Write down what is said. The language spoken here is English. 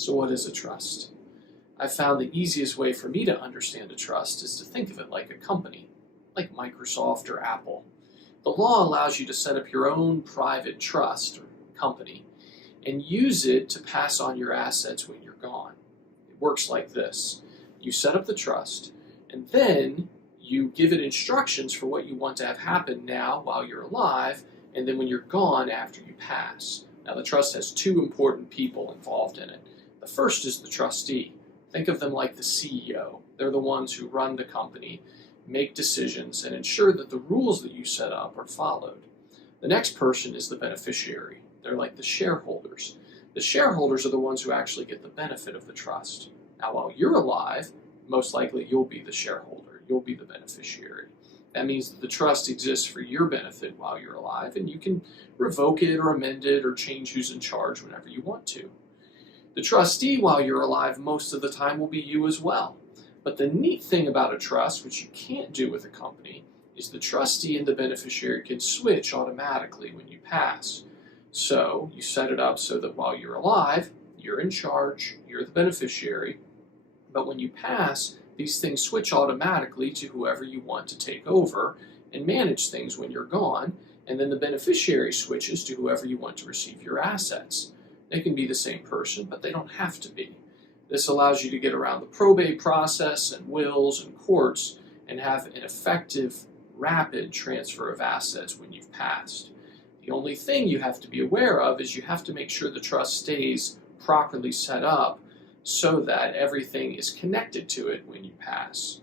So what is a trust? I found the easiest way for me to understand a trust is to think of it like a company, like Microsoft or Apple. The law allows you to set up your own private trust or company and use it to pass on your assets when you're gone. It works like this. You set up the trust, and then you give it instructions for what you want to have happen now while you're alive, and then when you're gone after you pass. Now the trust has two important people involved in it. The first is the trustee. Think of them like the CEO. They're the ones who run the company, make decisions, and ensure that the rules that you set up are followed. The next person is the beneficiary. They're like the shareholders. The shareholders are the ones who actually get the benefit of the trust. Now, while you're alive, most likely you'll be the shareholder. You'll be the beneficiary. That means that the trust exists for your benefit while you're alive, and you can revoke it or amend it or change who's in charge whenever you want to. The trustee, while you're alive, most of the time will be you as well. But the neat thing about a trust, which you can't do with a company, is the trustee and the beneficiary can switch automatically when you pass. So you set it up so that while you're alive, you're in charge, you're the beneficiary, but when you pass, these things switch automatically to whoever you want to take over and manage things when you're gone, and then the beneficiary switches to whoever you want to receive your assets. They can be the same person, but they don't have to be. This allows you to get around the probate process and wills and courts and have an effective, rapid transfer of assets when you've passed. The only thing you have to be aware of is you have to make sure the trust stays properly set up so that everything is connected to it when you pass.